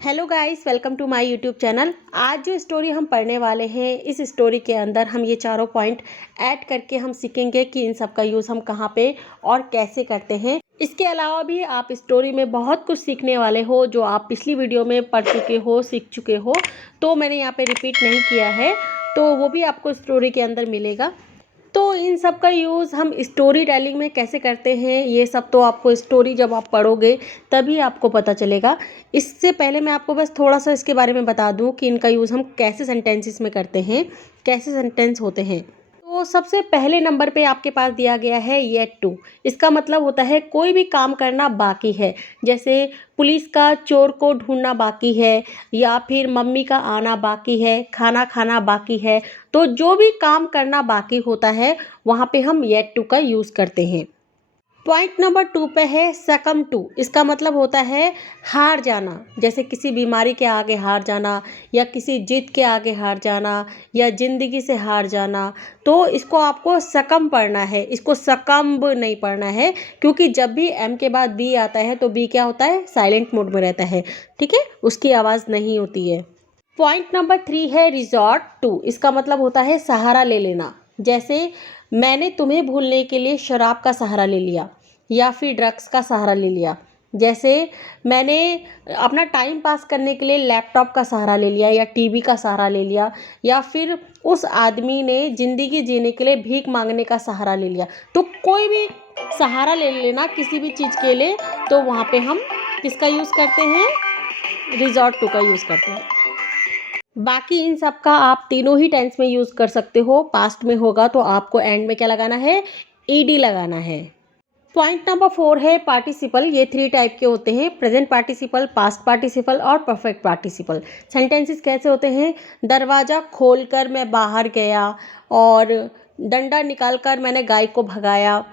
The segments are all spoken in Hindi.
Hello guys, welcome to my YouTube channel. आज जो स्टोरी हम पढ़ने वाले हैं, इस स्टोरी के अंदर हम ये चारों पॉइंट ऐड करके हम सीखेंगे कि इन सब का यूज़ हम कहाँ पे और कैसे करते हैं। इसके अलावा भी आप स्टोरी में बहुत कुछ सीखने वाले हो जो आप पिछली वीडियो में पढ़ चुके हो, सीख चुके हो, तो मैंने यहाँ पे रिपीट नहीं किया है, तो वो भी आपको स्टोरी के अंदर मिलेगा। तो इन सब का यूज़ हम स्टोरी टेलिंग में कैसे करते हैं, ये सब तो आपको स्टोरी जब आप पढ़ोगे तभी आपको पता चलेगा। इससे पहले मैं आपको बस थोड़ा सा इसके बारे में बता दूं कि इनका यूज़ हम कैसे सेंटेंसेस में करते हैं, कैसे सेंटेंस होते हैं। तो सबसे पहले नंबर पे आपके पास दिया गया है येट टू। इसका मतलब होता है कोई भी काम करना बाकी है। जैसे पुलिस का चोर को ढूंढना बाकी है, या फिर मम्मी का आना बाकी है, खाना खाना बाकी है। तो जो भी काम करना बाकी होता है वहाँ पे हम येट टू का यूज़ करते हैं। पॉइंट नंबर 2 पे है सकम टू। इसका मतलब होता है हार जाना। जैसे किसी बीमारी के आगे हार जाना, या किसी जिद के आगे हार जाना, या ज़िंदगी से हार जाना। तो इसको आपको सकम पढ़ना है, इसको सकम्ब नहीं पढ़ना है, क्योंकि जब भी एम के बाद बी आता है तो बी क्या होता है, साइलेंट मोड में रहता है। ठीक है, उसकी आवाज़ नहीं होती है। पॉइंट नंबर 3 है रिजॉर्ट टू। इसका मतलब होता है सहारा ले लेना। जैसे मैंने तुम्हें भूलने के लिए शराब का सहारा ले लिया, या फिर ड्रग्स का सहारा ले लिया। जैसे मैंने अपना टाइम पास करने के लिए लैपटॉप का सहारा ले लिया, या टीवी का सहारा ले लिया, या फिर उस आदमी ने ज़िंदगी जीने के लिए भीख मांगने का सहारा ले लिया। तो कोई भी सहारा ले लेना किसी भी चीज़ के लिए, तो वहाँ पे हम किसका यूज़ करते हैं, रिजॉर्ट टू का यूज़ करते हैं। बाकी इन सब का आप तीनों ही टेंस में यूज़ कर सकते हो। पास्ट में होगा तो आपको एंड में क्या लगाना है, ईडी लगाना है। पॉइंट नंबर 4 है पार्टिसिपल। ये 3 टाइप के होते हैं, प्रेजेंट पार्टिसिपल, पास्ट पार्टिसिपल और परफेक्ट पार्टिसिपल। सेंटेंसेस कैसे होते हैं, दरवाज़ा खोलकर मैं बाहर गया, और डंडा निकालकर मैंने गाय को भगाया,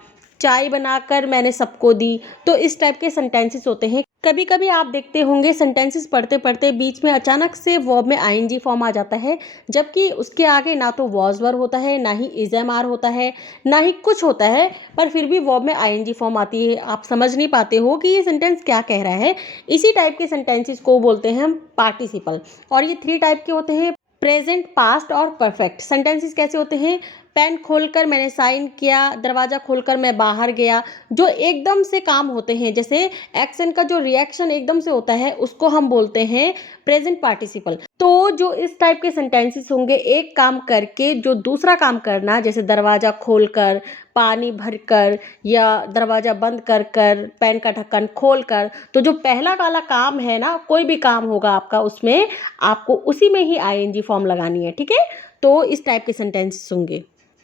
चाय बनाकर मैंने सबको दी। तो इस टाइप के सेंटेंसेस होते हैं। कभी कभी आप देखते होंगे सेंटेंसेस पढ़ते पढ़ते बीच में अचानक से वर्ब में आईएनजी फॉर्म आ जाता है, जबकि उसके आगे ना तो वॉज वर्ब होता है, ना ही इज एम आर होता है, ना ही कुछ होता है, पर फिर भी वर्ब में आईएनजी फॉर्म आती है। आप समझ नहीं पाते हो कि ये सेंटेंस क्या कह रहा है। इसी टाइप के सेंटेंसेस को बोलते हैं हम पार्टिसिपल। और ये 3 टाइप के होते हैं, प्रेजेंट, पास्ट और परफेक्ट। सेंटेंसेस कैसे होते हैं, पेन खोलकर मैंने साइन किया, दरवाज़ा खोलकर मैं बाहर गया। जो एकदम से काम होते हैं, जैसे एक्शन का जो रिएक्शन एकदम से होता है, उसको हम बोलते हैं प्रेजेंट पार्टिसिपल। तो जो इस टाइप के सेंटेंसेस होंगे, एक काम करके जो दूसरा काम करना, जैसे दरवाज़ा खोलकर, पानी भरकर, या दरवाज़ा बंद कर कर, पेन का ढक्कन खोलकर। तो जो पहला वाला काम है ना, कोई भी काम होगा आपका, उसमें आपको उसी में ही आईएनजी फॉर्म लगानी है। ठीक है, तो इस टाइप के सेंटेंसेस होंगे।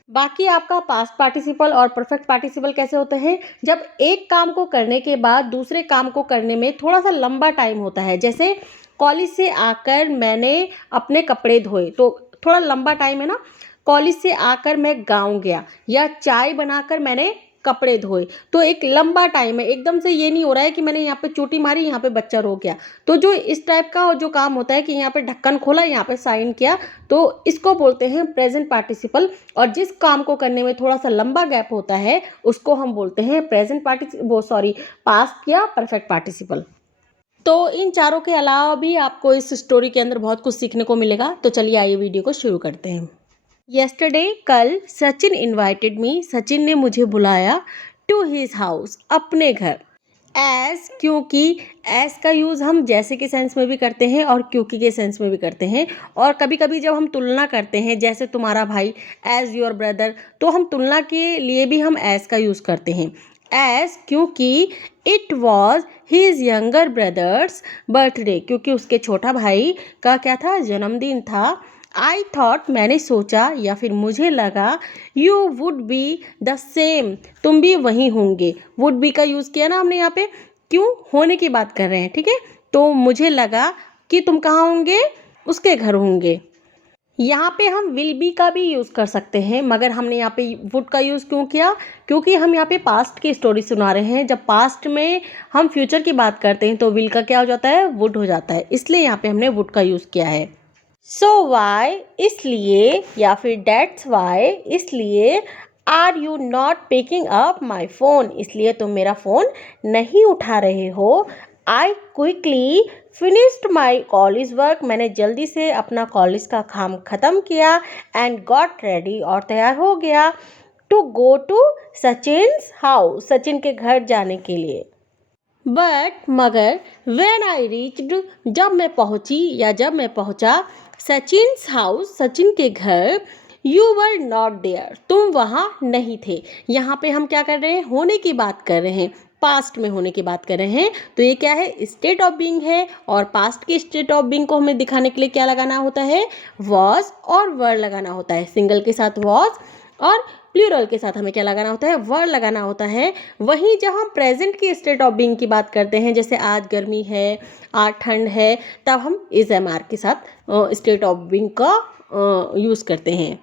बाकी आपका पास्ट पार्टिसिपल और परफेक्ट पार्टिसिपल कैसे होते हैं, जब एक काम को करने के बाद दूसरे काम को करने में थोड़ा सा लंबा टाइम होता है। जैसे कॉलेज से आकर मैंने अपने कपड़े धोए, तो थोड़ा लंबा टाइम है ना। कॉलेज से आकर मैं गाँव गया, या चाय बनाकर मैंने कपड़े धोए। तो एक लंबा टाइम है, एकदम से ये नहीं हो रहा है कि मैंने यहाँ पे चोटी मारी, यहाँ पे बच्चा रो गया। तो जो इस टाइप का जो काम होता है कि यहाँ पे ढक्कन खोला, यहाँ पे साइन किया, तो इसको बोलते हैं प्रेजेंट पार्टिसिपल। और जिस काम को करने में थोड़ा सा लंबा गैप होता है, उसको हम बोलते हैं प्रेजेंट पास्ट या परफेक्ट पार्टिसिपल। तो इन चारों के अलावा भी आपको इस स्टोरी के अंदर बहुत कुछ सीखने को मिलेगा। तो चलिए आइए वीडियो को शुरू करते हैं। यस्टरडे, कल सचिन इनवाइटेड मी। सचिन ने मुझे बुलाया टू हिज हाउस, अपने घर। एज, क्योंकि। एज का यूज़ हम जैसे के सेंस में भी करते हैं और क्योंकि के सेंस में भी करते हैं। और कभी कभी जब हम तुलना करते हैं, जैसे तुम्हारा भाई एज योर ब्रदर, तो हम तुलना के लिए भी हम एज का यूज़ करते हैं। एज, क्योंकि it was his younger brothers birthday, क्योंकि उसके छोटा भाई का क्या था, जन्मदिन था। आई थॉट, मैंने सोचा या फिर मुझे लगा, you would be the same, तुम भी वहीं होंगे। वुड बी का यूज़ किया ना हमने यहाँ पे, क्यों, होने की बात कर रहे हैं। ठीक है, तो मुझे लगा कि तुम कहाँ होंगे, उसके घर होंगे। यहाँ पे हम विल बी का भी यूज़ कर सकते हैं, मगर हमने यहाँ पे वुड का यूज़ क्यों किया, क्योंकि हम यहाँ पे पास्ट की स्टोरी सुना रहे हैं। जब पास्ट में हम फ्यूचर की बात करते हैं तो विल का क्या हो जाता है, वुड हो जाता है। इसलिए यहाँ पे हमने वुड का यूज़ किया है। सो वाई, इसलिए, या फिर डेट्स वाई, इसलिए। Are you not picking up my phone, इसलिए तुम मेरा फ़ोन नहीं उठा रहे हो। I quickly finished my college work, मैंने जल्दी से अपना कॉलेज का काम ख़त्म किया। एंड गॉट रेडी, और तैयार हो गया। To go to Sachin's house, Sachin के घर जाने के लिए। बट मगर वेन आई रीच्ड, जब मैं पहुंची या जब मैं पहुंचा सचिन्स हाउस, सचिन के घर, यू वर नॉट देयर, तुम वहाँ नहीं थे। यहाँ पे हम क्या कर रहे हैं, होने की बात कर रहे हैं, पास्ट में होने की बात कर रहे हैं। तो ये क्या है, स्टेट ऑफ बीइंग है, और पास्ट के स्टेट ऑफ बीइंग को हमें दिखाने के लिए क्या लगाना होता है, वॉज और वर लगाना होता है। सिंगल के साथ वॉज और प्लूरल के साथ हमें क्या लगाना होता है, वर लगाना होता है। वहीं जब हम प्रेजेंट की स्टेट ऑफ बीइंग की बात करते हैं, जैसे आज गर्मी है, आज ठंड है, तब हम इज एम आर के साथ स्टेट ऑफ बीइंग का यूज़ करते हैं।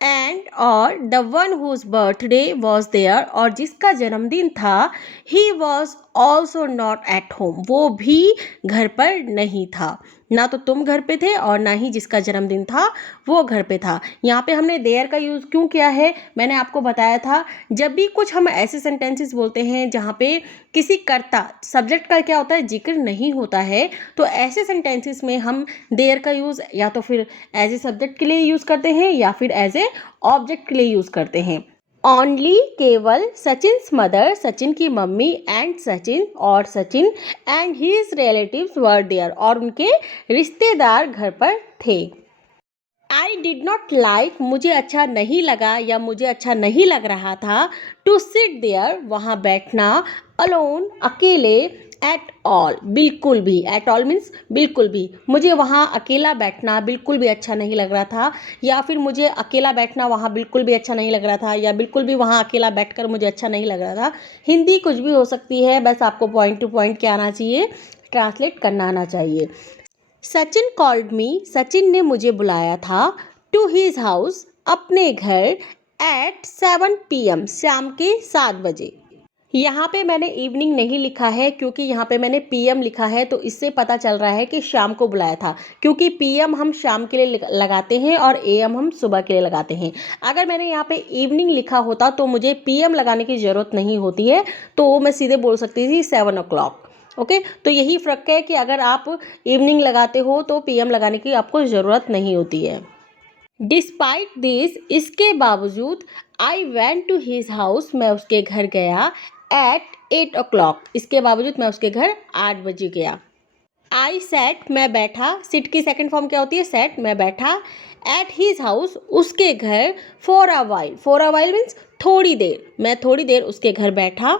एंड और the one whose birthday was there, और जिसका जन्मदिन था, he was also not at home, वो भी घर पर नहीं था। ना तो तुम घर पे थे और ना ही जिसका जन्मदिन था वो घर पे था। यहाँ पे हमने देयर का यूज़ क्यों किया है, मैंने आपको बताया था। जब भी कुछ हम ऐसे सेंटेंसेस बोलते हैं जहाँ पे किसी कर्ता, सब्जेक्ट का क्या होता है, जिक्र नहीं होता है, तो ऐसे सेंटेंसेस में हम देयर का यूज़ या तो फिर एज ए सब्जेक्ट के लिए यूज़ करते हैं या फिर एज ए ऑब्जेक्ट के लिए यूज़ करते हैं। ओनली, केवल, सचिन्स मदर, सचिन की मम्मी, एंड सचिन, और Sachin, and his relatives were there, और उनके रिश्तेदार घर पर थे। आई डिड नॉट लाइक, मुझे अच्छा नहीं लगा या मुझे अच्छा नहीं लग रहा था, टू सिट देयर, वहाँ बैठना, अलोन, अकेले, एट ऑल, बिल्कुल भी, एट ऑल मीन्स बिल्कुल भी, मुझे वहाँ अकेला बैठना बिल्कुल भी अच्छा नहीं लग रहा था, या फिर मुझे अकेला बैठना वहाँ बिल्कुल भी अच्छा नहीं लग रहा था, या बिल्कुल भी वहाँ अकेला बैठकर मुझे अच्छा नहीं लग रहा था। हिंदी कुछ भी हो सकती है, बस आपको पॉइंट टू पॉइंट क्या आना चाहिए, ट्रांसलेट करना आना चाहिए। सचिन कॉल्ड मी, सचिन ने मुझे बुलाया था, टू हीज हाउस, अपने घर, एट 7 PM, शाम के 7 बजे। यहाँ पे मैंने इवनिंग नहीं लिखा है क्योंकि यहाँ पे मैंने PM लिखा है, तो इससे पता चल रहा है कि शाम को बुलाया था, क्योंकि PM हम शाम के लिए लगाते हैं और AM हम सुबह के लिए लगाते हैं। अगर मैंने यहाँ पे इवनिंग लिखा होता तो मुझे PM लगाने की ज़रूरत नहीं होती है, तो मैं सीधे बोल सकती थी 7 o'clock। ओके, तो यही फ़र्क है कि अगर आप इवनिंग लगाते हो तो PM लगाने की आपको ज़रूरत नहीं होती है। डिस्पाइट दिस, इसके बावजूद, I went to his house, मैं उसके घर गया, एट 8 o'clock, इसके बावजूद मैं उसके घर 8 बजे गया। आई सेट, मैं बैठा, सिट की सेकंड फॉर्म क्या होती है, सेट, मैं बैठा, एट हिज हाउस, उसके घर, फॉर अ वाइल मीन्स थोड़ी देर, मैं थोड़ी देर उसके घर बैठा।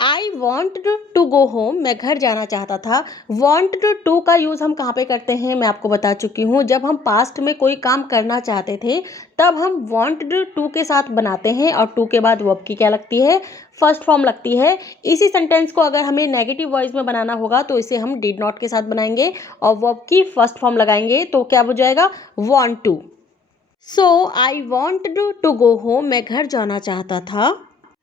I want to go home, मैं घर जाना चाहता था। वॉन्ट टू का यूज़ हम कहाँ पे करते हैं, मैं आपको बता चुकी हूँ। जब हम पास्ट में कोई काम करना चाहते थे तब हम वॉन्ट टू के साथ बनाते हैं, और टू के बाद वर्ब की क्या लगती है, फर्स्ट फॉर्म लगती है। इसी सेंटेंस को अगर हमें नेगेटिव वॉइस में बनाना होगा तो इसे हम डिड नॉट के साथ बनाएंगे और वर्ब की फर्स्ट फॉर्म लगाएंगे, तो क्या हो जाएगा, want to. So I want to go home, मैं घर जाना चाहता था।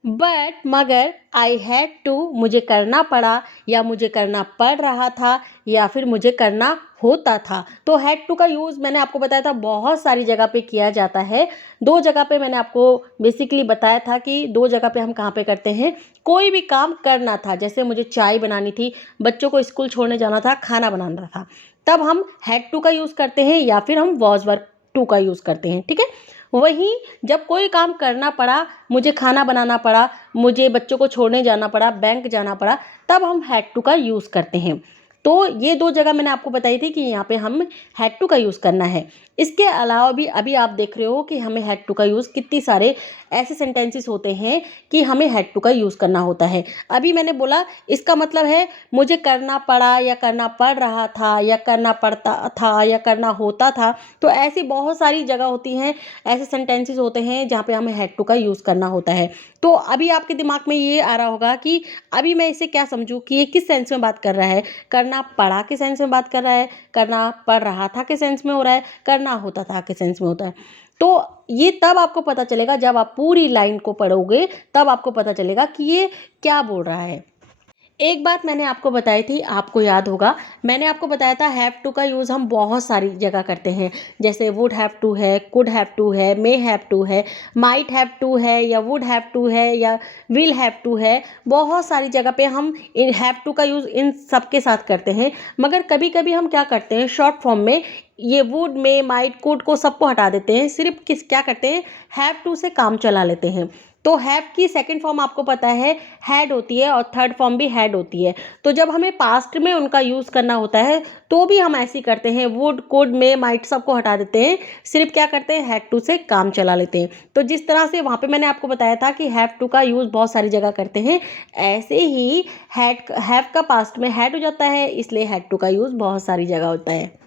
बट मगर, आई हैड टू, मुझे करना पड़ा या मुझे करना पड़ रहा था या फिर मुझे करना होता था। तो हैड टू का यूज़ मैंने आपको बताया था बहुत सारी जगह पे किया जाता है। दो जगह पे मैंने आपको बेसिकली बताया था कि दो जगह पे हम कहाँ पे करते हैं। कोई भी काम करना था, जैसे मुझे चाय बनानी थी, बच्चों को स्कूल छोड़ने जाना था, खाना बनाना था, तब हम हैड टू का यूज़ करते हैं या फिर हम वॉज वर्ब टू का यूज़ करते हैं, ठीक है। वहीं जब कोई काम करना पड़ा, मुझे खाना बनाना पड़ा, मुझे बच्चों को छोड़ने जाना पड़ा, बैंक जाना पड़ा, तब हम हैड टू का यूज़ करते हैं। तो ये दो जगह मैंने आपको बताई थी कि यहाँ पे हम हैड टू का यूज़ करना है। इसके अलावा भी अभी आप देख रहे हो कि हमें हैड टू का यूज़ कितनी सारे ऐसे सेंटेंसेस होते हैं कि हमें हैड टू का यूज़ करना होता है। अभी मैंने बोला इसका मतलब है मुझे करना पड़ा या करना पड़ रहा था या करना पड़ता था या करना होता था। तो ऐसी बहुत सारी जगह होती हैं, ऐसे सेंटेंसेस होते हैं जहाँ पे हमें हैड टू का यूज़ करना होता है। तो अभी आपके दिमाग में ये आ रहा होगा कि अभी मैं इसे क्या समझूँ कि ये किस सेंस में बात कर रहा है, करना पड़ा के सेंस में बात कर रहा है, करना पड़ रहा था के सेंस में हो रहा है, करना होता था के सेंस में होता है। तो ये तब आपको पता चलेगा जब आप पूरी लाइन को पढ़ोगे, तब आपको पता चलेगा कि ये क्या बोल रहा है। एक बात मैंने आपको बताई थी, आपको याद होगा, मैंने आपको बताया था हैव टू का यूज़ हम बहुत सारी जगह करते हैं। जैसे वुड हैव टू है, कुड हैव टू है, मे हैव टू है, माइट हैव टू है, या वुड हैव टू है, या विल हैव टू है। बहुत सारी जगह पे हम इन हैव टू का यूज़ इन सब के साथ करते हैं। मगर कभी कभी हम क्या करते हैं, शॉर्ट फॉर्म में ये वुड, मे, माइट, कुड को सबको हटा देते हैं, सिर्फ किस क्या करते हैं, हैव टू से काम चला लेते हैं। तो हैव की सेकंड फॉर्म आपको पता है हैड होती है, और थर्ड फॉर्म भी हैड होती है। तो जब हमें पास्ट में उनका यूज़ करना होता है तो भी हम ऐसे ही करते हैं, वुड, कुड, मे, माइट सबको हटा देते हैं, सिर्फ क्या करते हैं, हैड टू से काम चला लेते हैं। तो जिस तरह से वहाँ पे मैंने आपको बताया था कि हैव टू का यूज़ बहुत सारी जगह करते हैं, ऐसे ही हैव का पास्ट में हैड हो जाता है, इसलिए हैड टू का यूज़ बहुत सारी जगह होता है।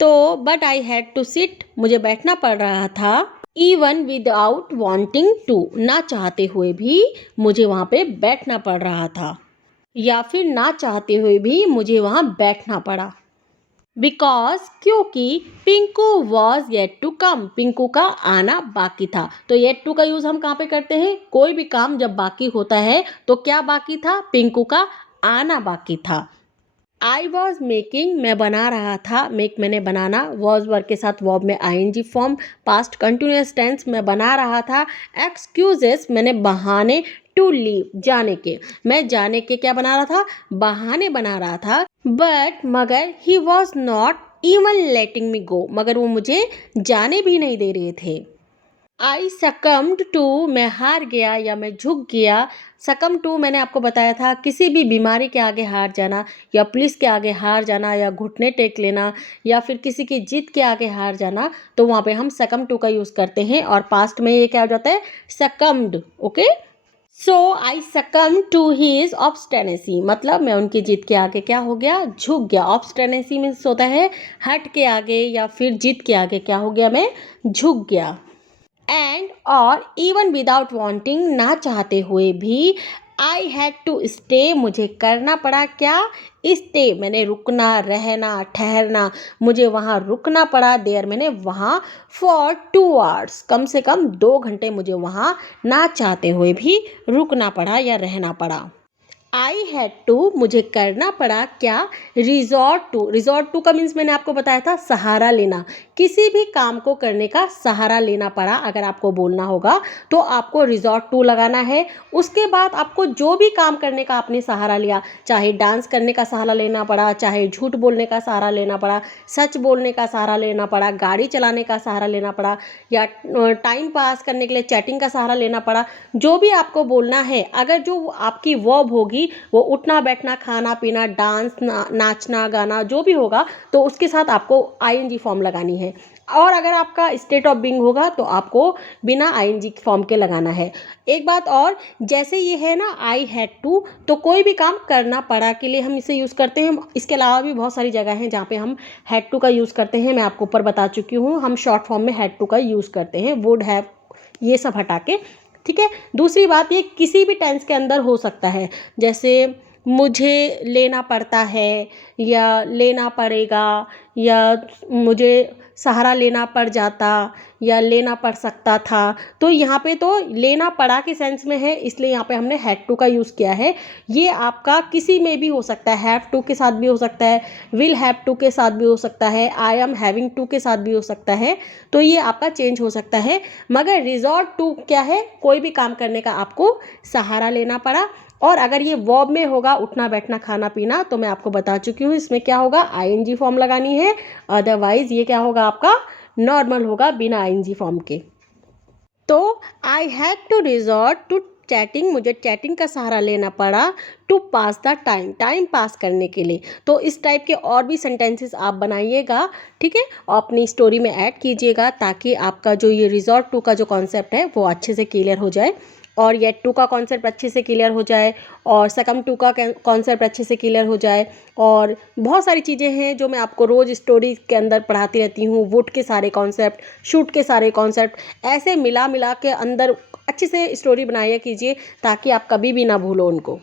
तो but I had to sit, मुझे बैठना पड़ रहा था, इवन विदाउट वॉन्टिंग टू, ना चाहते हुए भी मुझे वहाँ पे बैठना पड़ रहा था, या फिर ना चाहते हुए भी मुझे वहाँ बैठना पड़ा। बिकॉज, क्योंकि Pinku was yet to come, Pinku का आना बाकी था। तो येट टू का यूज़ हम कहाँ पे करते हैं, कोई भी काम जब बाकी होता है तो क्या बाकी था, पिंकू का आना बाकी था। आई वॉज मेकिंग, मैं बना रहा था, मेक मैंने बनाना, वॉज वर्ग के साथ वर्ब में ING form, past continuous tense, मैं बना रहा था, एक्सक्यूजेस मैंने बहाने, टू लीव जाने के, मैं जाने के क्या बना रहा था, बहाने बना रहा था। बट मगर ही वॉज नॉट इवन लेटिंग मी गो, मगर वो मुझे जाने भी नहीं दे रहे थे। आई सकम्ड टू, मैं हार गया या मैं झुक गया। सकम टू मैंने आपको बताया था, किसी भी बीमारी के आगे हार जाना, या पुलिस के आगे हार जाना, या घुटने टेक लेना, या फिर किसी की जिद के आगे हार जाना, तो वहाँ पे हम सकम टू का यूज़ करते हैं, और पास्ट में ये क्या हो जाता है, सकम्ड। ओके, सो आई सकम टू हिज ऑब्स्टेनेसी, मतलब मैं उनकी जिद के आगे क्या हो गया, झुक गया। ऑब्स्टेनेसी मीन्स होता है हट के आगे या फिर जिद के आगे क्या हो गया, मैं झुक गया। एंड और इवन विदाउट वांटिंग, ना चाहते हुए भी, आई हैड टू स्टे, मुझे करना पड़ा क्या, स्टे मैंने रुकना, रहना, ठहरना, मुझे वहाँ रुकना पड़ा, देयर मैंने वहाँ, फॉर 2 आवर्स, कम से कम 2 घंटे मुझे वहाँ ना चाहते हुए भी रुकना पड़ा या रहना पड़ा। आई हैड टू, मुझे करना पड़ा क्या, रिजॉर्ट टू, रिजॉर्ट टू का मीन्स मैंने आपको बताया था सहारा लेना, किसी भी काम को करने का सहारा लेना पड़ा। अगर आपको बोलना होगा तो आपको रिजॉर्ट टू लगाना है। उसके बाद आपको जो भी काम करने का आपने सहारा लिया, चाहे डांस करने का सहारा लेना पड़ा, चाहे झूठ बोलने का सहारा लेना पड़ा, सच बोलने का सहारा लेना पड़ा, गाड़ी चलाने का सहारा लेना पड़ा, या टाइम पास करने के लिए चैटिंग का सहारा लेना पड़ा, जो भी आपको बोलना है, अगर जो आपकी वर्ब होगी वो उठना, बैठना, खाना, पीना, डांस, नाचना, गाना जो भी होगा, तो उसके साथ आपको आईएनजी फॉर्म लगानी है। और अगर आपका स्टेट ऑफ बीइंग होगा तो आपको बिना आईएनजी फॉर्म के लगाना है। एक बात और, जैसे ये है ना आई हैड टू, तो कोई भी काम करना पड़ा के लिए हम इसे यूज़ करते हैं। इसके अलावा भी बहुत सारी जगह हैं जहाँ पे हम हैड टू का यूज़ करते हैं, मैं आपको ऊपर बता चुकी हूँ। हम शॉर्ट फॉर्म में हैड टू का यूज़ करते हैं, वुड हैव, ये सब हटा के। ठीक है, दूसरी बात, ये किसी भी टेंस के अंदर हो सकता है, जैसे मुझे लेना पड़ता है, या लेना पड़ेगा, या मुझे सहारा लेना पड़ जाता, या लेना पड़ सकता था। तो यहाँ पे तो लेना पड़ा के सेंस में है, इसलिए यहाँ पे हमने हैड टू का यूज़ किया है। ये आपका किसी में भी हो सकता है, हैव टू के साथ भी हो सकता है, विल हैव टू के साथ भी हो सकता है, आई एम हैविंग टू के साथ भी हो सकता है। तो ये आपका चेंज हो सकता है। मगर रिजॉर्ट टू क्या है, कोई भी काम करने का आपको सहारा लेना पड़ा। और अगर ये वर्ब में होगा, उठना, बैठना, खाना, पीना, तो मैं आपको बता चुकी हूँ इसमें क्या होगा, आईएनजी फॉर्म लगानी है। अदरवाइज ये क्या होगा, आपका नॉर्मल होगा बिना आईएनजी फॉर्म के। तो I had to resort to chatting, मुझे चैटिंग का सहारा लेना पड़ा, to pass the time, time pass करने के लिए। तो इस टाइप के और भी सेंटेंसेस आप बनाइएगा, ठीक है, और अपनी स्टोरी में ऐड कीजिएगा, ताकि आपका जो ये रिजॉर्ट टू का जो कॉन्सेप्ट है वो अच्छे से क्लियर हो जाए, और येट टू का कॉन्सेप्ट अच्छे से क्लियर हो जाए, और सकम टू का कॉन्सेप्ट अच्छे से क्लियर हो जाए। और बहुत सारी चीज़ें हैं जो मैं आपको रोज़ स्टोरी के अंदर पढ़ाती रहती हूँ, वुड के सारे कॉन्सेप्ट, शूट के सारे कॉन्सेप्ट, ऐसे मिला मिला के अंदर अच्छे से स्टोरी बनाया कीजिए, ताकि आप कभी भी ना भूलो उनको।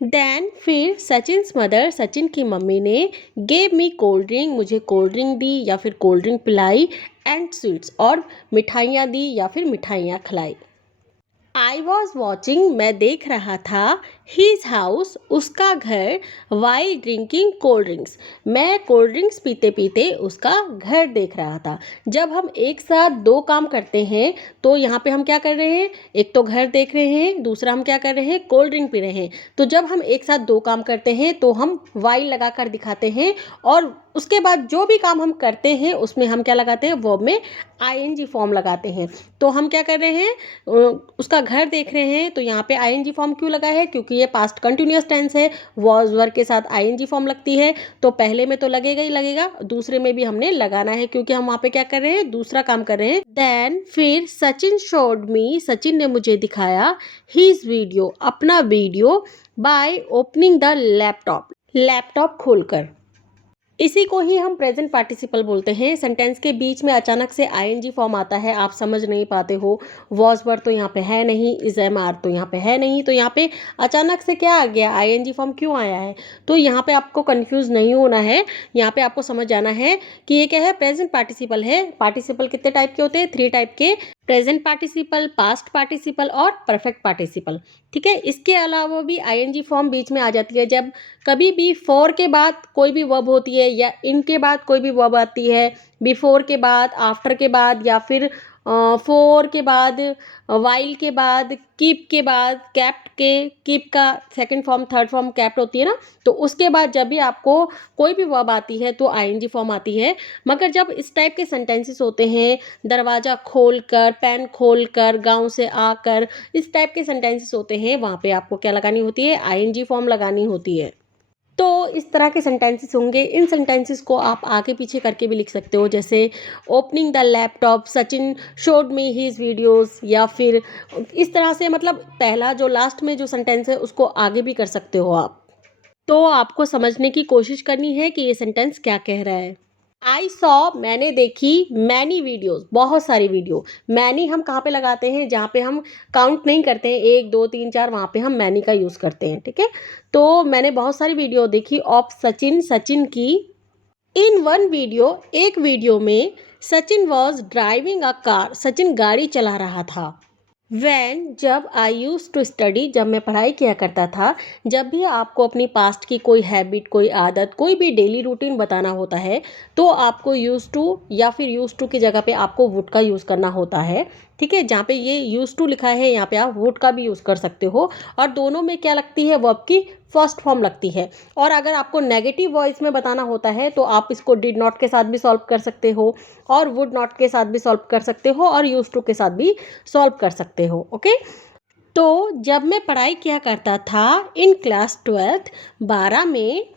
देन फिर सचिन्स मदर, सचिन की मम्मी ने, गेव मी कोल्ड ड्रिंक, मुझे कोल्ड ड्रिंक दी या फिर कोल्ड ड्रिंक पिलाई, एंड स्वीट्स, और मिठाइयाँ दी या फिर मिठाइयाँ खिलाई। आई वॉज वॉचिंग, मैं देख रहा था, हीज हाउस, उसका घर, वाइल ड्रिंकिंग कोल्ड ड्रिंक्स, मैं कोल्ड ड्रिंक्स पीते पीते उसका घर देख रहा था। जब हम एक साथ दो काम करते हैं तो यहाँ पे हम क्या कर रहे हैं, एक तो घर देख रहे हैं, दूसरा हम क्या कर रहे हैं, कोल्ड ड्रिंक पी रहे हैं। तो जब हम एक साथ दो काम करते हैं तो हम वाइल लगा कर दिखाते हैं, और उसके बाद जो भी काम हम करते हैं उसमें हम क्या लगाते हैं, वर्ब में आईएनजी फॉर्म लगाते हैं। तो हम क्या कर रहे हैं, उसका घर देख रहे हैं, तो यहाँ पे आईएनजी फॉर्म क्यों लगा है, क्योंकि ये पास्ट कंटिन्यूअस टेंस है, वॉज वर्ब के साथ आईएनजी फॉर्म लगती है, तो पहले में तो लगेगा ही लगेगा, दूसरे में भी हमने लगाना है, क्योंकि हम वहाँ पे क्या कर रहे हैं, दूसरा काम कर रहे हैं। देन फिर सचिन शोड मी, सचिन ने मुझे दिखाया, हीज वीडियो, अपना video, by opening the laptop, laptop खोलकर। इसी को ही हम प्रेजेंट पार्टिसिपल बोलते हैं। सेंटेंस के बीच में अचानक से आईएनजी फॉर्म आता है, आप समझ नहीं पाते हो, वॉज वर्ब तो यहाँ पे है नहीं, इज एम आर तो यहाँ पे है नहीं, तो यहाँ पे अचानक से क्या आ गया, आईएनजी फॉर्म क्यों आया है। तो यहाँ पे आपको कंफ्यूज नहीं होना है, यहाँ पे आपको समझ जाना है कि ये क्या है, प्रेजेंट पार्टिसिपल है। पार्टिसिपल कितने टाइप के होते हैं, 3 टाइप के, प्रेजेंट पार्टिसिपल, पास्ट पार्टिसिपल और परफेक्ट पार्टिसिपल। ठीक है, इसके अलावा भी आईएनजी फॉर्म बीच में आ जाती है जब कभी भी फॉर के बाद कोई भी वर्ब होती है, या इनके बाद कोई भी वर्ब आती है, बिफोर के बाद, आफ्टर के बाद, या फिर फोर के बाद, वाइल के बाद, कीप के बाद, कैप्ट के, कीप का second form, third form kept होती है ना, तो उसके बाद जब भी आपको कोई भी वर्ब आती है तो आईएनजी फॉर्म आती है। मगर जब इस टाइप के सेंटेंसेस होते हैं, दरवाज़ा खोलकर, पेन खोलकर, गांव से आकर, इस टाइप के सेंटेंसेस होते हैं, वहाँ पे आपको क्या लगानी होती है, आईएनजी फॉर्म लगानी होती है। तो इस तरह के सेंटेंसेस होंगे, इन सेंटेंसेस को आप आगे पीछे करके भी लिख सकते हो, जैसे opening the laptop, Sachin showed me his videos, या फिर इस तरह से, मतलब पहला जो लास्ट में जो सेंटेंस है उसको आगे भी कर सकते हो आप। तो आपको समझने की कोशिश करनी है कि ये सेंटेंस क्या कह रहा है। आई सॉ, मैंने देखी, मैनी वीडियोस, बहुत सारी वीडियो। मैनी हम कहाँ पे लगाते हैं, जहाँ पे हम काउंट नहीं करते हैं, 1 2 3 4, वहाँ पे हम मैनी का यूज़ करते हैं। ठीक है, तो मैंने बहुत सारी वीडियो देखी ऑफ सचिन, सचिन की। इन वन वीडियो, एक वीडियो में, Sachin was driving a car, Sachin गाड़ी चला रहा था। वैन, जब, आई यूज टू स्टडी, जब मैं पढ़ाई किया करता था। जब भी आपको अपनी पास्ट की कोई हैबिट, कोई आदत, कोई भी डेली रूटीन बताना होता है तो आपको यूज टू या फिर यूज टू की जगह पे आपको वुड का यूज़ करना होता है। ठीक है, जहाँ पे ये यूज टू लिखा है यहाँ पे आप वुड का भी यूज़ कर सकते हो, और दोनों में क्या लगती है, वर्ब की फर्स्ट फॉर्म लगती है। और अगर आपको नेगेटिव वॉइस में बताना होता है तो आप इसको डिड नॉट के साथ भी सॉल्व कर सकते हो, और वुड नॉट के साथ भी सॉल्व कर सकते हो, और यूज टू के साथ भी सॉल्व कर सकते हो। ओके, तो जब मैं पढ़ाई किया करता था इन क्लास 12th, 12 में,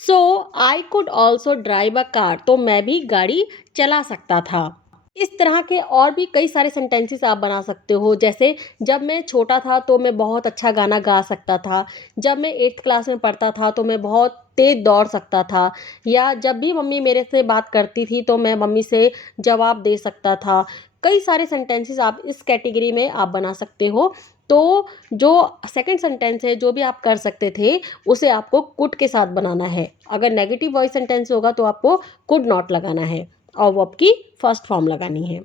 so I could also drive a car, तो मैं भी गाड़ी चला सकता था। इस तरह के और भी कई सारे सेंटेंसेस आप बना सकते हो, जैसे जब मैं छोटा था तो मैं बहुत अच्छा गाना गा सकता था, जब मैं 8th क्लास में पढ़ता था तो मैं बहुत तेज दौड़ सकता था, या जब भी मम्मी मेरे से बात करती थी तो मैं मम्मी से जवाब दे सकता था। कई सारे सेंटेंसेस आप इस कैटेगरी में आप बना सकते हो। तो जो सेकंड सेंटेंस है जो भी आप कर सकते थे उसे आपको कुड के साथ बनाना है। अगर नेगेटिव वॉइस सेंटेंस होगा तो आपको कुड नॉट लगाना है, और वर्ब की फर्स्ट फॉर्म लगानी है।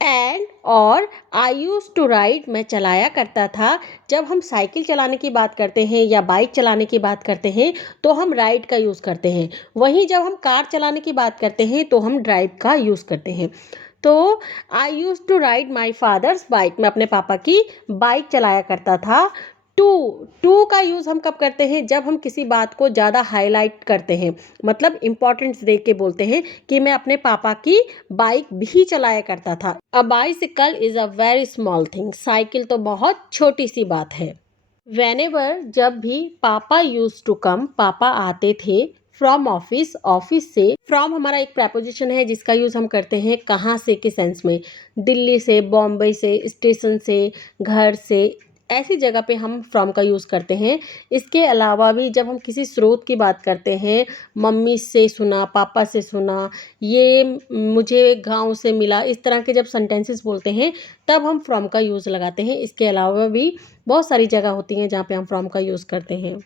एंड, और, आई यूज टू राइड, मैं चलाया करता था। जब हम साइकिल चलाने की बात करते हैं या बाइक चलाने की बात करते हैं तो हम राइड का यूज़ करते हैं, वहीं जब हम कार चलाने की बात करते हैं तो हम ड्राइव का यूज़ करते हैं। तो I used to ride my father's bike, मैं अपने पापा की बाइक चलाया करता था। टू, टू का यूज़ हम कब करते हैं, जब हम किसी बात को ज़्यादा हाईलाइट करते हैं, मतलब इंपॉर्टेंस दे के बोलते हैं कि मैं अपने पापा की बाइक भी चलाया करता था। A bicycle is a very small thing, cycle तो बहुत छोटी सी बात है। वेनेवर, जब भी, पापा यूज टू कम, पापा आते थे। फ्रॉम ऑफिस, ऑफिस से। फ्रॉम हमारा एक प्रपोजिशन है जिसका यूज़ हम करते हैं कहाँ से के सेंस में, दिल्ली से, बॉम्बे से, स्टेशन से, घर से, ऐसी जगह पे हम फ्रॉम का यूज़ करते हैं। इसके अलावा भी जब हम किसी स्रोत की बात करते हैं, मम्मी से सुना, पापा से सुना, ये मुझे गांव से मिला, इस तरह के जब सेंटेंसेस बोलते हैं तब हम फ्रॉम का यूज़ लगाते हैं। इसके अलावा भी बहुत सारी जगह होती हैं जहाँ पे हम फ्रॉम का यूज़ करते हैं।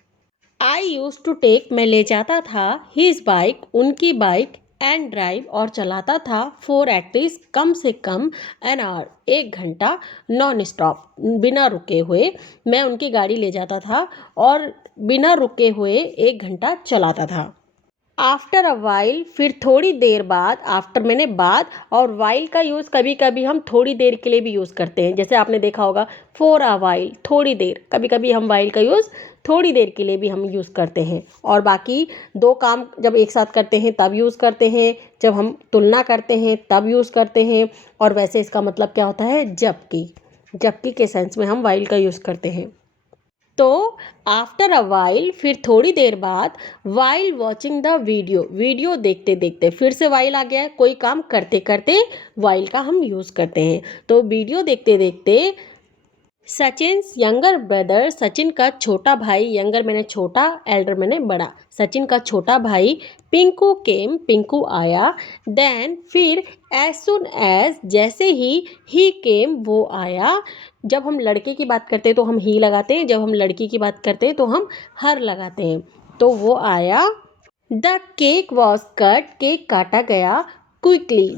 आई यूज़ टू टेक, मैं ले जाता था, हीज़ बाइक, उनकी बाइक, एंड ड्राइव और चलाता था फॉर एटलीस्ट कम से कम एन आवर, 1 घंटा नॉन स्टॉप, बिना रुके हुए मैं उनकी गाड़ी ले जाता था और बिना रुके हुए 1 घंटा चलाता था। आफ्टर अ वाइल, फिर थोड़ी देर बाद, आफ्टर मैंने बाद, और वाइल का यूज़ कभी कभी हम थोड़ी देर के लिए भी यूज़ करते हैं, जैसे आपने देखा होगा फॉर अ वाइल, थोड़ी देर, कभी कभी हम वाइल का यूज़ थोड़ी देर के लिए भी हम यूज़ करते हैं। और बाकी दो काम जब एक साथ करते हैं तब यूज़ करते हैं, जब हम तुलना करते हैं तब यूज़ करते हैं, और वैसे इसका मतलब क्या होता है, जबकि, जबकि के सेंस में हम वाइल का यूज़ करते हैं। तो आफ्टर अ वाइल, फिर थोड़ी देर बाद, while watching the video, video देखते देखते, फिर से वाइल आ गया है, कोई काम करते करते वाइल का हम यूज़ करते हैं। तो वीडियो देखते देखते सचिन यंगर ब्रदर, सचिन का छोटा भाई, यंगर मैंने छोटा, एल्डर मैंने बड़ा, सचिन का छोटा भाई पिंकू केम, पिंकू आया, देन फिर एज सुन एज, जैसे ही केम, वो आया। जब हम लड़के की बात करते हैं तो हम ही लगाते हैं, जब हम लड़की की बात करते हैं तो हम हर लगाते हैं। तो वो आया। The cake was cut, cake काटा गया, क्विकली,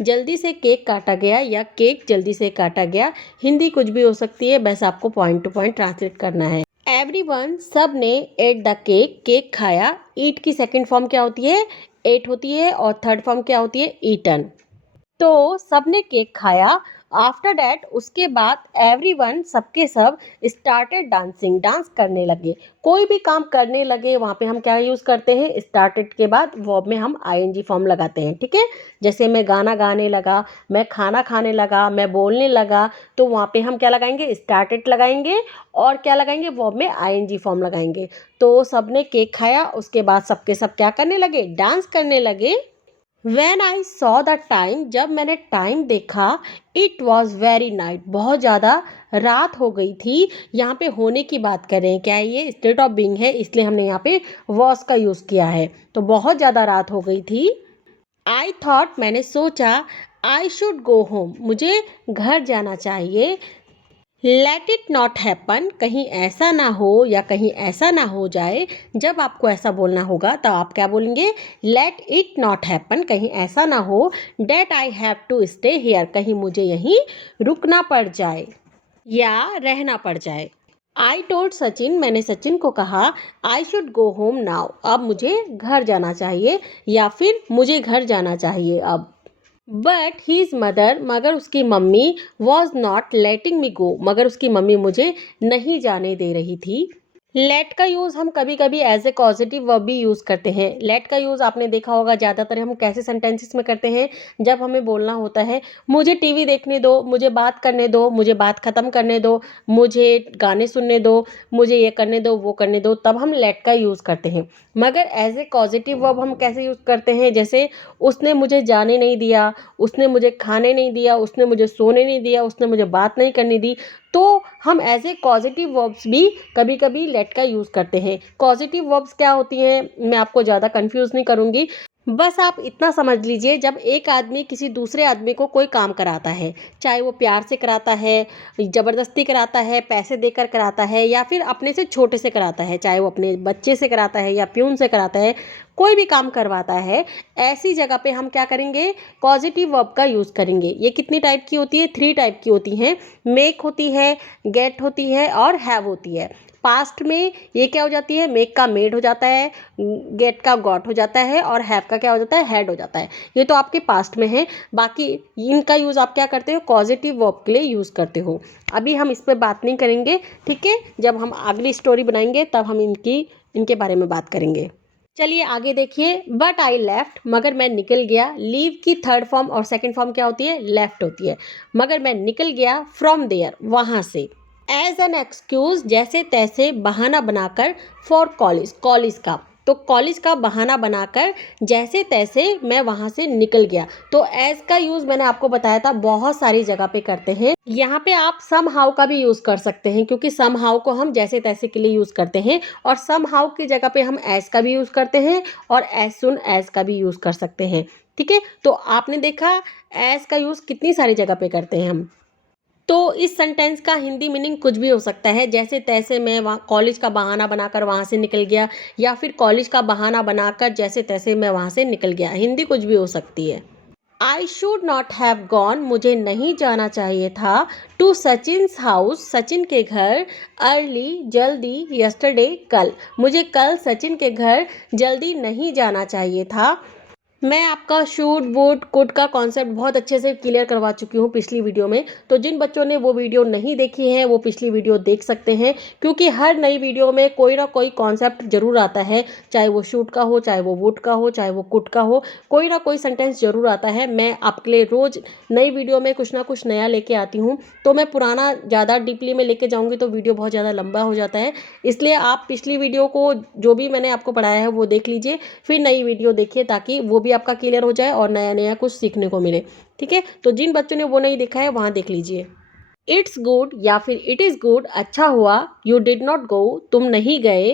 जल्दी से केक काटा गया या केक जल्दी से काटा गया, हिंदी कुछ भी हो सकती है, बस आपको पॉइंट टू पॉइंट ट्रांसलेट करना है। एवरीवन, सब ने एट द केक, केक खाया, ईट की सेकंड फॉर्म क्या होती है, एट होती है, और थर्ड फॉर्म क्या होती है, ईटन। तो सबने केक खाया। आफ्टर डैट, उसके बाद, एवरीवन, सबके सब स्टार्टेड डांसिंग, डांस करने लगे, कोई भी काम करने लगे, वहाँ पे हम क्या यूज़ करते हैं, स्टार्टेड के बाद वर्ब में हम आईएनजी फॉर्म लगाते हैं, ठीक है। जैसे मैं गाना गाने लगा, मैं खाना खाने लगा, मैं बोलने लगा, तो वहाँ पे हम क्या लगाएंगे, स्टार्टेड लगाएंगे, और क्या लगाएंगे, वर्ब में आईएनजी फॉर्म लगाएंगे। तो सबने केक खाया, उसके बाद सबके सब क्या करने लगे, डांस करने लगे। When I saw the time, जब मैंने टाइम देखा, इट वॉज वेरी नाइट, बहुत ज़्यादा रात हो गई थी। यहाँ पे होने की बात कर रहे हैं, क्या है ये, स्टेट ऑफ बीइंग है, इसलिए हमने यहाँ पे वॉज का यूज़ किया है। तो बहुत ज़्यादा रात हो गई थी। आई थॉट, मैंने सोचा, आई शुड गो होम, मुझे घर जाना चाहिए। लेट इट नॉट हैपन, कहीं ऐसा ना हो या कहीं ऐसा ना हो जाए। जब आपको ऐसा बोलना होगा तो आप क्या बोलेंगे, लेट इट नॉट हैपन, कहीं ऐसा ना हो, that I have to stay here, कहीं मुझे यहीं रुकना पड़ जाए या रहना पड़ जाए। आई टोल्ड सचिन, मैंने सचिन को कहा, I should go home now, अब मुझे घर जाना चाहिए, या फिर मुझे घर जाना चाहिए अब। बट हीज मदर, मगर उसकी मम्मी, वॉज नॉट लेटिंग मी गो, मगर उसकी मम्मी मुझे नहीं जाने दे रही थी। लेट का यूज़ हम कभी कभी एज ए पॉजिटिव वर्ब भी यूज़ करते हैं। लेट का यूज़ आपने देखा होगा ज़्यादातर हम कैसे सेंटेंसेस में करते हैं, जब हमें बोलना होता है मुझे टीवी देखने दो, मुझे बात करने दो, मुझे बात ख़त्म करने दो, मुझे गाने सुनने दो, मुझे ये करने दो, वो करने दो, तब हम लेट का यूज़ करते हैं। मगर एज ए पॉजिटिव वर्ब हम कैसे यूज़ करते हैं, जैसे उसने मुझे जाने नहीं दिया, उसने मुझे खाने नहीं दिया, उसने मुझे सोने नहीं दिया, उसने मुझे बात नहीं करने दी। तो हम एज ए पॉजिटिव वर्ब्स भी कभी कभी लेट का यूज़ करते हैं। पॉजिटिव वर्ब्स क्या होती हैं, मैं आपको ज़्यादा कंफ्यूज नहीं करूँगी, बस आप इतना समझ लीजिए, जब एक आदमी किसी दूसरे आदमी को कोई काम कराता है, चाहे वो प्यार से कराता है, ज़बरदस्ती कराता है, पैसे देकर कराता है, या फिर अपने से छोटे से कराता है, चाहे वो अपने बच्चे से कराता है या प्यून से कराता है, कोई भी काम करवाता है, ऐसी जगह पे हम क्या करेंगे, पॉजिटिव वर्ब का यूज़ करेंगे। ये कितनी टाइप की होती है, 3 टाइप की होती हैं। मेक होती है, गेट होती है, और हैव होती है। पास्ट में ये क्या हो जाती है, मेक का मेड हो जाता है, गेट का गॉट हो जाता है, और हैव का क्या हो जाता है, हैड हो जाता है। ये तो आपके पास्ट में है। बाकी इनका यूज़ आप क्या करते हो, पॉजिटिव वर्ब के लिए यूज़ करते हो। अभी हम इस पर बात नहीं करेंगे, ठीक है। जब हम अगली स्टोरी बनाएंगे तब हम इनके बारे में बात करेंगे। चलिए आगे देखिए। बट आई लेफ्ट, मगर मैं निकल गया। लीव की थर्ड फॉर्म और सेकंड फॉर्म क्या होती है, लेफ्ट होती है। मगर मैं निकल गया, फ्रॉम देयर, वहाँ से। एज एन एक्सक्यूज, जैसे तैसे, बहाना बनाकर, फॉर कॉलेज, कॉलेज का, तो कॉलेज का बहाना बनाकर जैसे तैसे मैं वहाँ से निकल गया। तो एज का यूज़ मैंने आपको बताया था बहुत सारी जगह पे करते हैं। यहाँ पे आप सम हाउ का भी यूज़ कर सकते हैं, क्योंकि सम हाउ को हम जैसे तैसे के लिए यूज़ करते हैं, और सम हाउ की जगह पे हम एज का भी यूज़ करते हैं, और एज सुन एज का भी यूज़ कर सकते हैं, ठीक है। तो आपने देखा एज का यूज़ कितनी सारी जगह पे करते हैं हम। तो इस सेंटेंस का हिंदी मीनिंग कुछ भी हो सकता है, जैसे तैसे मैं वहाँ कॉलेज का बहाना बनाकर वहाँ से निकल गया, या फिर कॉलेज का बहाना बनाकर जैसे तैसे मैं वहाँ से निकल गया। हिंदी कुछ भी हो सकती है। I should not have gone, मुझे नहीं जाना चाहिए था, टू सचिन्स हाउस, सचिन के घर, अर्ली, जल्दी, यस्टरडे, कल, मुझे कल सचिन के घर जल्दी नहीं जाना चाहिए था। मैं आपका शुड वुड कुड का कॉन्सेप्ट बहुत अच्छे से क्लियर करवा चुकी हूँ पिछली वीडियो में, तो जिन बच्चों ने वो वीडियो नहीं देखी है वो पिछली वीडियो देख सकते हैं, क्योंकि हर नई वीडियो में कोई ना कोई कॉन्सेप्ट जरूर आता है, चाहे वो शुड का हो, चाहे वो वुड का हो, चाहे वो कुड का हो, कोई ना कोई सेंटेंस जरूर आता है। मैं आपके लिए रोज नई वीडियो में कुछ ना कुछ नया लेके आती हूँ, तो मैं पुराना ज़्यादा डीपली में लेके जाऊँगी तो वीडियो बहुत ज़्यादा लंबा हो जाता है, इसलिए आप पिछली वीडियो को जो भी मैंने आपको पढ़ाया है वो देख लीजिए, फिर नई वीडियो देखिए, ताकि वो भी आपका क्लियर हो जाए और नया नया कुछ सीखने को मिले। ठीक है, तो जिन बच्चों ने वो नहीं देखा है वहाँ देख लीजिए। इट्स गुड या फिर इट इज़ गुड, अच्छा हुआ, यू डिड नॉट गो, तुम नहीं गए,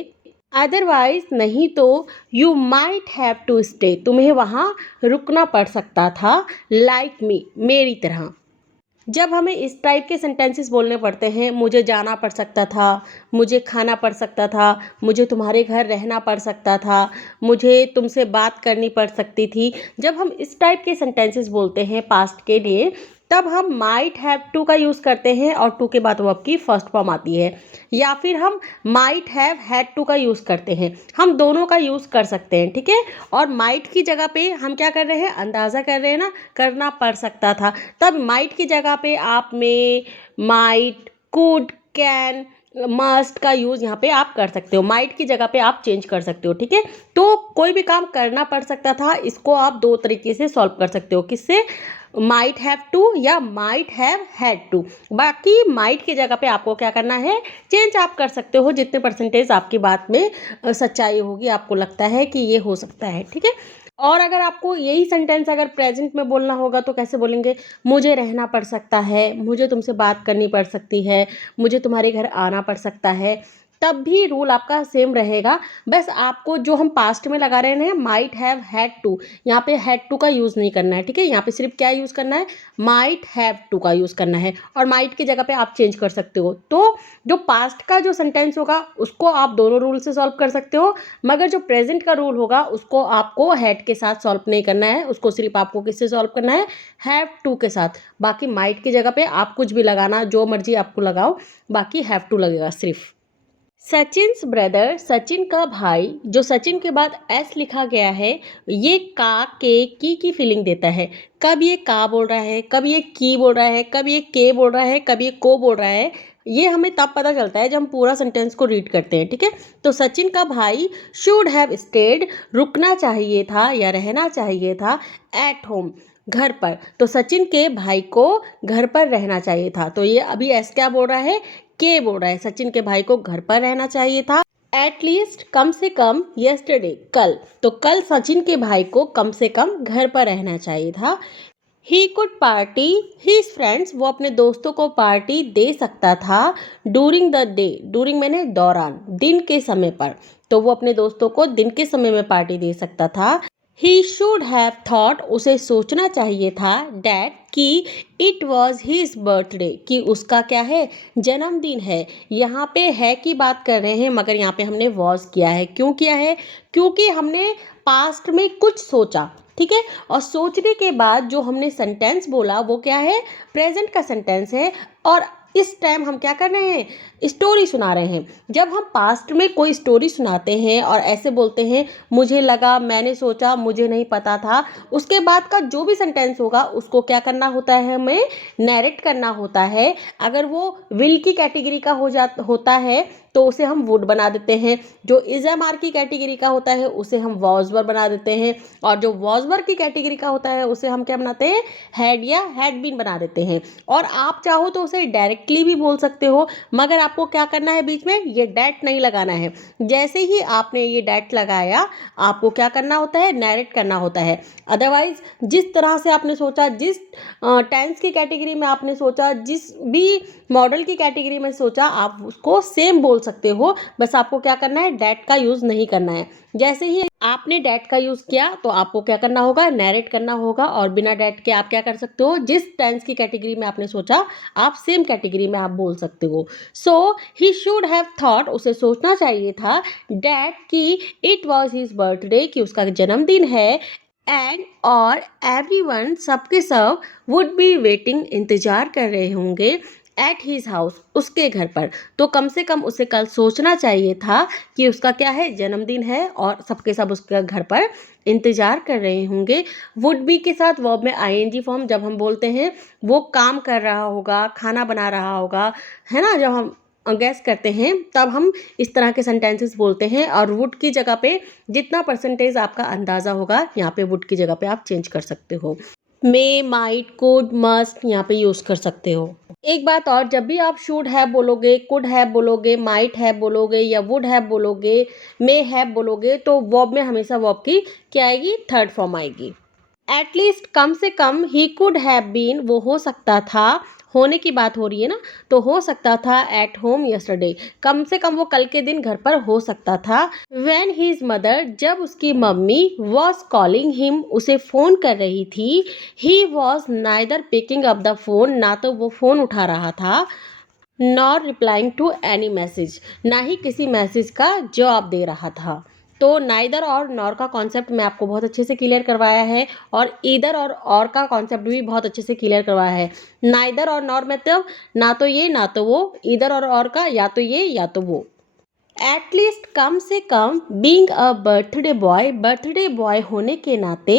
अदरवाइज नहीं तो, you might have to stay, तुम्हें वहाँ रुकना पड़ सकता था, लाइक मी, मेरी तरह। जब हमें इस टाइप के सेंटेंसेस बोलने पड़ते हैं, मुझे जाना पड़ सकता था, मुझे खाना पड़ सकता था, मुझे तुम्हारे घर रहना पड़ सकता था, मुझे तुमसे बात करनी पड़ सकती थी, जब हम इस टाइप के सेंटेंसेस बोलते हैं पास्ट के लिए, तब हम माइट हैव टू का यूज़ करते हैं और टू के बाद वर्ब की फर्स्ट फॉर्म आती है, या फिर हम माइट हैव हैड टू का यूज़ करते हैं। हम दोनों का यूज़ कर सकते हैं, ठीक है। और माइट की जगह पे हम क्या कर रहे हैं, अंदाज़ा कर रहे हैं ना, करना पड़ सकता था, तब माइट की जगह पे आप में, माइट, कुड, कैन, मस्ट का यूज़ यहाँ पे आप कर सकते हो, माइट की जगह पे आप चेंज कर सकते हो, ठीक है। तो कोई भी काम करना पड़ सकता था, इसको आप दो तरीके से सॉल्व कर सकते हो, किससे, माइट हैव टू या माइट हैव हैड टू। बाकी माइट की जगह पे आपको क्या करना है, चेंज आप कर सकते हो, जितने परसेंटेज आपकी बात में सच्चाई होगी, आपको लगता है कि ये हो सकता है, ठीक है। और अगर आपको यही सेंटेंस अगर प्रेजेंट में बोलना होगा तो कैसे बोलेंगे, मुझे रहना पड़ सकता है, मुझे तुमसे बात करनी पड़ सकती है, मुझे तुम्हारे घर आना पड़ सकता है, तब भी रूल आपका सेम रहेगा। बस आपको जो हम पास्ट में लगा रहे हैं, माइट हैव हैड टू, यहाँ पे हैड टू का यूज़ नहीं करना है, ठीक है। यहाँ पे सिर्फ क्या यूज़ करना है, माइट हैव टू का यूज़ करना है, और माइट की जगह पे आप चेंज कर सकते हो। तो जो पास्ट का जो सेंटेंस होगा उसको आप दोनों रूल से सॉल्व कर सकते हो, मगर जो प्रेजेंट का रूल होगा उसको आपको हैड के साथ सॉल्व नहीं करना है, उसको सिर्फ आपको किससे सॉल्व करना है, हैव टू के साथ। बाकी माइट की जगह पे आप कुछ भी लगाना, जो मर्जी आपको लगाओ, बाकी हैव टू लगेगा सिर्फ। सचिन्स ब्रदर, सचिन का भाई, जो सचिन के बाद एस लिखा गया है, ये का, के, की फीलिंग देता है। कब ये का बोल रहा है, कब ये की बोल रहा है, कब ये के बोल रहा है, कब ये को बोल रहा है, ये हमें तब पता चलता है जब हम पूरा सेंटेंस को रीड करते हैं, ठीक है। तो सचिन का भाई शुड हैव स्टेड, रुकना चाहिए था या रहना चाहिए था, एट होम, घर पर। तो सचिन के भाई को घर पर रहना चाहिए था, तो ये अभी एस क्या बोल रहा है, के बोल रहा है, सचिन के भाई को घर पर रहना चाहिए था, एटलीस्ट, कम से कम, यस्टरडे, कल, तो कल सचिन के भाई को कम से कम घर पर रहना चाहिए था। He could party his friends, वो अपने दोस्तों को पार्टी दे सकता था, डूरिंग द डे, डूरिंग मैंने दौरान, दिन के समय पर, तो वो अपने दोस्तों को दिन के समय में पार्टी दे सकता था। ही शुड हैव थॉट, उसे सोचना चाहिए था, डैट, कि इट वॉज हिज बर्थडे, कि उसका क्या है, जन्मदिन है। यहाँ पे है की बात कर रहे हैं, मगर यहाँ पे हमने वॉज किया है, क्यों किया है, क्योंकि हमने पास्ट में कुछ सोचा, ठीक है। और सोचने के बाद जो हमने सेंटेंस बोला वो क्या है, प्रेजेंट का सेंटेंस है, और इस टाइम हम क्या कर रहे हैं, स्टोरी सुना रहे हैं। जब हम पास्ट में कोई स्टोरी सुनाते हैं और ऐसे बोलते हैं, मुझे लगा, मैंने सोचा, मुझे नहीं पता था, उसके बाद का जो भी सेंटेंस होगा उसको क्या करना होता है, हमें नैरेट करना होता है। अगर वो विल की कैटेगरी का होता है तो उसे हम वुड बना देते हैं, जो इज एम आर की कैटेगरी का होता है उसे हम वॉज वर बना देते हैं, और जो वॉज वर की कैटेगरी का होता है उसे हम क्या बनाते हैं, हैड या हैड बीन बना देते हैं। और आप चाहो तो उसे डायरेक्टली भी बोल सकते हो, मगर आपको क्या करना है, बीच में ये डैट नहीं लगाना है। जैसे ही आपने ये डैट लगाया, आपको क्या करना होता है, नैरेट करना होता है। अदरवाइज जिस तरह से आपने सोचा, जिस टेंस की कैटेगरी में आपने सोचा, जिस भी मॉडल की कैटेगरी में सोचा, आप उसको सेम बोल सकते हो, बस आपको क्या करना है, डैट का यूज़ नहीं करना है। जैसे ही आपने डैट का यूज़ किया तो आपको क्या करना होगा, नैरेट करना होगा, और बिना डैट के आप क्या कर सकते हो, जिस टेंस की कैटेगरी में आपने सोचा आप सेम कैटेगरी में आप बोल सकते हो। सो ही शुड हैव थॉट, उसे सोचना चाहिए था, डैट कि इट वॉज हिज बर्थडे, कि उसका जन्मदिन है, एंड और एवरीवन, सबके सब, वुड बी वेटिंग, इंतजार कर रहे होंगे, एट हिज हाउस, उसके घर पर। तो कम से कम उसे कल सोचना चाहिए था कि उसका क्या है, जन्मदिन है और सबके सब उसके घर पर इंतजार कर रहे होंगे। वुड बी के साथ वर्ब में आईएनजी फॉर्म जब हम बोलते हैं, वो काम कर रहा होगा, खाना बना रहा होगा, है ना, जब हम गैस करते हैं तब हम इस तरह के सेंटेंसेस बोलते हैं। और वुड की जगह पे जितना परसेंटेज आपका अंदाज़ा होगा, यहाँ पे वुड की जगह पे आप चेंज कर सकते हो। मे, माइट, कुड, मस्ट यहाँ पे यूज़ कर सकते हो। एक बात और, जब भी आप शुड हैव बोलोगे, कुड हैव बोलोगे, माइट हैव बोलोगे या वुड हैव बोलोगे, मे हैव बोलोगे, तो वर्ब में हमेशा वर्ब की क्या आएगी, थर्ड फॉर्म आएगी। एटलीस्ट, कम से कम, ही कुड हैव बीन, वो हो सकता था, होने की बात हो रही है ना, तो हो सकता था, एट होम यस्टरडे, कम से कम वो कल के दिन घर पर हो सकता था। व्हेन हिज मदर, जब उसकी मम्मी, वॉज कॉलिंग हिम, उसे फ़ोन कर रही थी, he was neither picking up the phone, ना तो वो फ़ोन उठा रहा था, nor replying to any message, ना ही किसी मैसेज का जवाब दे रहा था। तो नाइदर और नॉर का कॉन्सेप्ट मैं आपको बहुत अच्छे से क्लियर करवाया है, और ईदर और का कॉन्सेप्ट भी बहुत अच्छे से क्लियर करवाया है। नाइदर और नॉर मतलब ना तो ये ना तो वो, ईदर और का या तो ये या तो वो। एटलीस्ट, कम से कम, बीइंग अ बर्थडे बॉय होने के नाते,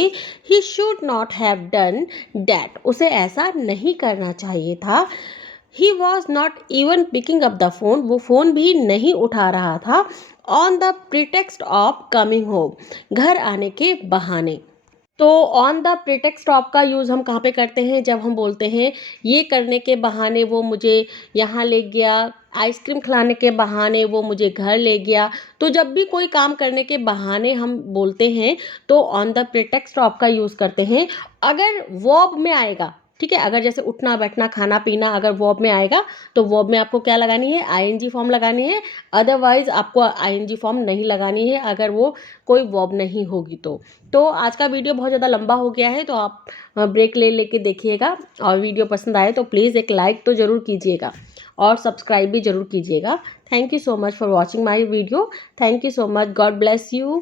he should not have done that, उसे ऐसा नहीं करना चाहिए था। He was not even picking up the phone, वो फ़ोन भी नहीं उठा रहा था, on the pretext of coming home, घर आने के बहाने। तो ऑन द प्रिटेक्स्ट ऑफ का यूज़ हम कहाँ पे करते हैं, जब हम बोलते हैं ये करने के बहाने वो मुझे यहाँ ले गया, आइसक्रीम खिलाने के बहाने वो मुझे घर ले गया। तो जब भी कोई काम करने के बहाने हम बोलते हैं तो ऑन द प्रिटेक्स्ट ऑफ का यूज़ करते हैं। अगर वर्ब में आएगा, ठीक है, अगर जैसे उठना बैठना खाना पीना अगर वर्ब में आएगा तो वर्ब में आपको क्या लगानी है, आईएनजी फॉर्म लगानी है। अदरवाइज आपको आईएनजी फॉर्म नहीं लगानी है अगर वो कोई वर्ब नहीं होगी तो आज का वीडियो बहुत ज़्यादा लंबा हो गया है, तो आप ब्रेक ले लेके देखिएगा, और वीडियो पसंद आए तो प्लीज़ एक लाइक तो ज़रूर कीजिएगा और सब्सक्राइब भी ज़रूर कीजिएगा। Thank you so much for watching my video. Thank you so much. God bless you.